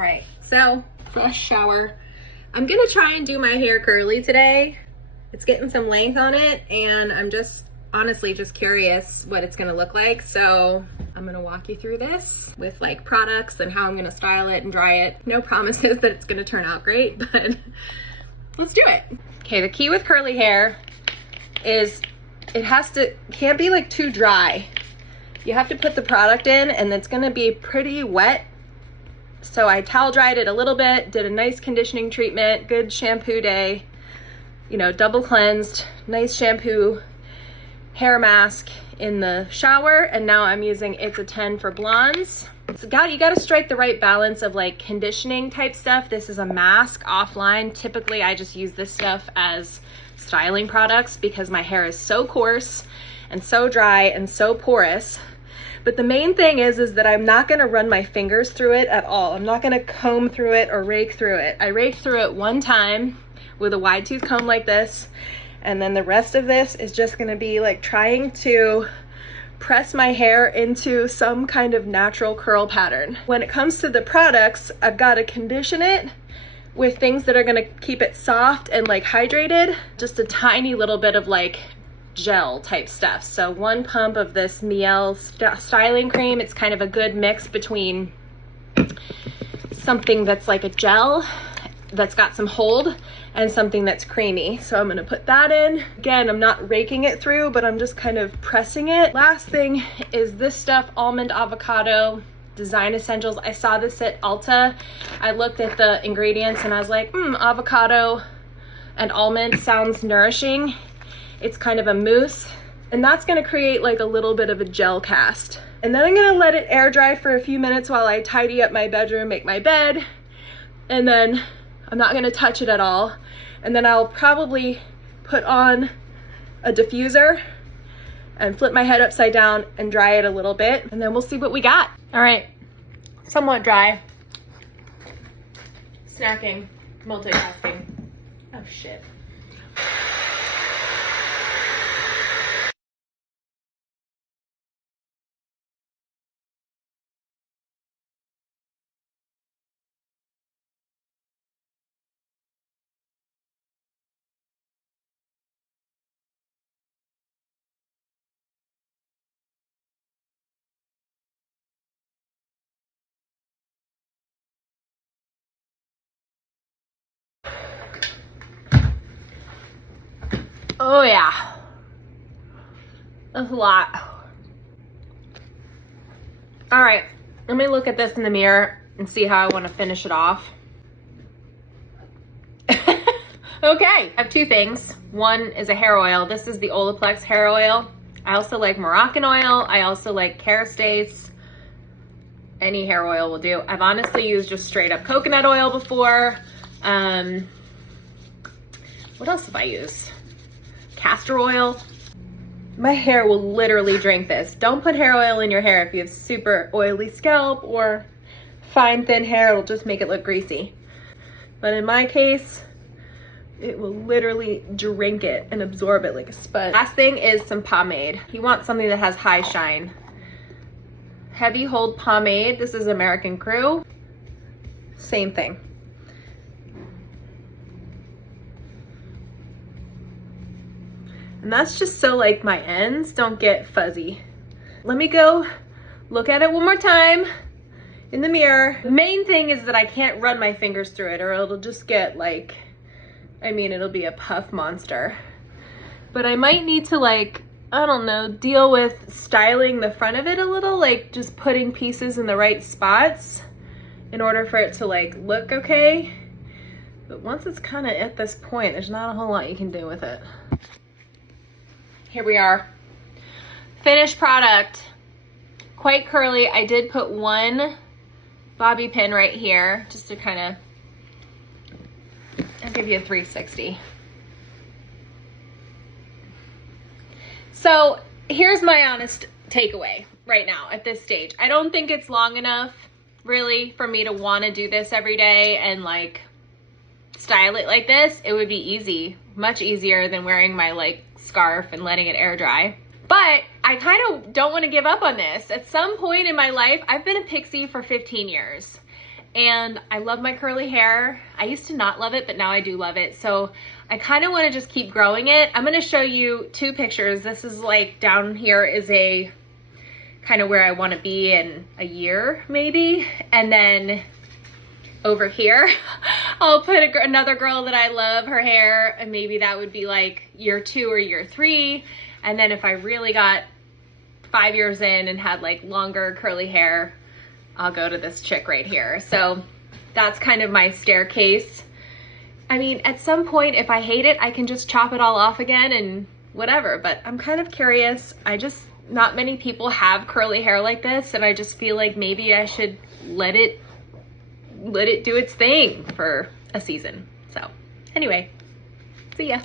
All right, so fresh shower. I'm gonna try and do my hair curly today. It's getting some length on it, and I'm just honestly just curious what it's gonna look like. So I'm gonna walk you through this with like products and how I'm gonna style it and dry it. No promises that it's gonna turn out great, but let's do it. Okay, the key with curly hair is can't be like too dry. You have to put the product in and it's gonna be pretty wet. So I towel dried it a little bit, did a nice conditioning treatment, good shampoo day, you know, double cleansed, nice shampoo, hair mask in the shower, and now I'm using It's a 10 for blondes. So you gotta strike the right balance of like conditioning type stuff. This is a mask offline. Typically I just use this stuff as styling products because my hair is so coarse and so dry and so porous. But the main thing is that I'm not gonna run my fingers through it at all. I'm not gonna comb through it or rake through it. I raked through it one time with a wide tooth comb like this, and then the rest of this is just gonna be like trying to press my hair into some kind of natural curl pattern. When it comes to the products, I've gotta condition it with things that are gonna keep it soft and like hydrated. Just a tiny little bit of like gel type stuff. So 1 pump of this Mielle styling cream. It's kind of a good mix between something that's like a gel that's got some hold and something that's creamy. So I'm gonna put that in. Again, I'm not raking it through, but I'm just kind of pressing it. Last thing is this stuff, almond avocado design essentials. I saw this at Ulta. I looked at the ingredients and I was like, avocado and almond sounds nourishing. It's kind of a mousse, and that's gonna create like a little bit of a gel cast. And then I'm gonna let it air dry for a few minutes while I tidy up my bedroom, make my bed, and then I'm not gonna touch it at all. And then I'll probably put on a diffuser and flip my head upside down and dry it a little bit, and then we'll see what we got. All right, somewhat dry. Snacking, multitasking. Oh shit. Oh yeah, that's a lot. All right, let me look at this in the mirror and see how I want to finish it off. Okay, I have 2 things. One is a hair oil. This is the Olaplex hair oil. I also like Moroccan oil. I also like Kerastase. Any hair oil will do. I've honestly used just straight up coconut oil before. What else have I used? Castor oil. My hair will literally drink this. Don't put hair oil in your hair if you have super oily scalp or fine thin hair. It'll just make it look greasy. But in my case, it will literally drink it and absorb it like a sponge. Last thing is some pomade. You want something that has high shine. Heavy hold pomade. This is American Crew. Same thing. And that's just so like my ends don't get fuzzy. Let me go look at it one more time in the mirror. The main thing is that I can't run my fingers through it or it'll just get like, I mean, it'll be a puff monster. But I might need to like, I don't know, deal with styling the front of it a little, like just putting pieces in the right spots in order for it to like look okay. But once it's kind of at this point, there's not a whole lot you can do with it. Here we are. Finished product. Quite curly. I did put 1 bobby pin right here just to kind of, I'll give you a 360. So here's my honest takeaway right now at this stage. I don't think it's long enough really for me to want to do this every day and like style it like this. It would be easy, much easier than wearing my like scarf and letting it air dry. But I kind of don't want to give up on this. At some point in my life, I've been a pixie for 15 years. and I love my curly hair. I used to not love it, but now I do love it. So I kind of want to just keep growing it. I'm going to show you 2 pictures. This is like down here is a kind of where I want to be in a year maybe. And then over here, I'll put another girl that I love, her hair, and maybe that would be like year 2 or year 3. And then if I really got 5 years in and had like longer curly hair, I'll go to this chick right here. So that's kind of my staircase. I mean, at some point, if I hate it, I can just chop it all off again and whatever, but I'm kind of curious. Not many people have curly hair like this, and I just feel like maybe I should let it do its thing for a season. So anyway, see ya.